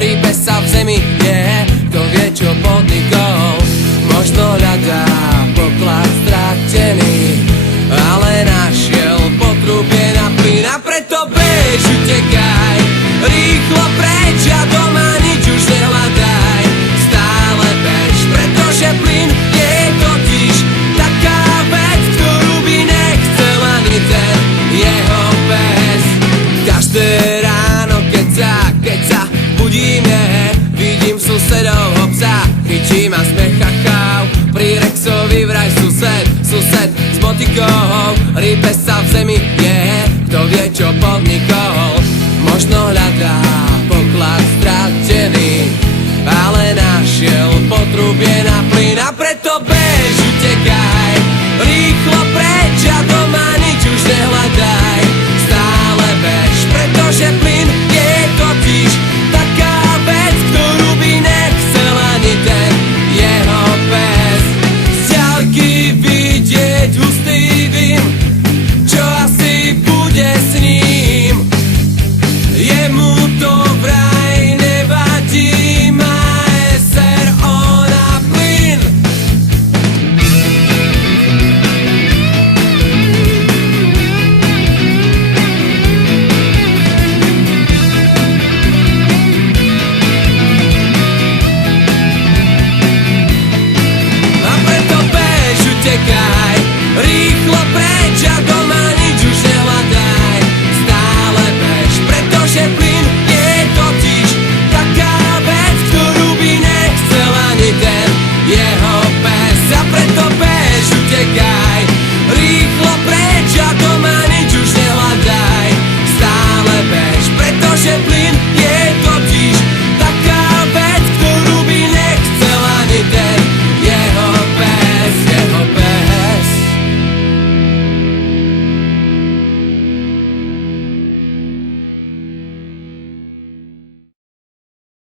rýpe sa v zemi, kto vie čo podnikol. Možno hľadá poklad stratený, ale našiel potrubie na plyn. A preto bež, utekaj rýchlo preč a doma nič už nehľadaj. Stále bež, pretože plyn je totiž taká vec, ktorú by nechcel ani ten jeho pes. Každé ráno, keď sa budíme, vidím susedovho psa, chytí ma smiech a cháv. Pri Rexovi vraj sused s motikou, rýpe sa v zemi, kto vie čo podnikol. Možno hľadá poklad stratený, ale našiel potrubie na plyn. A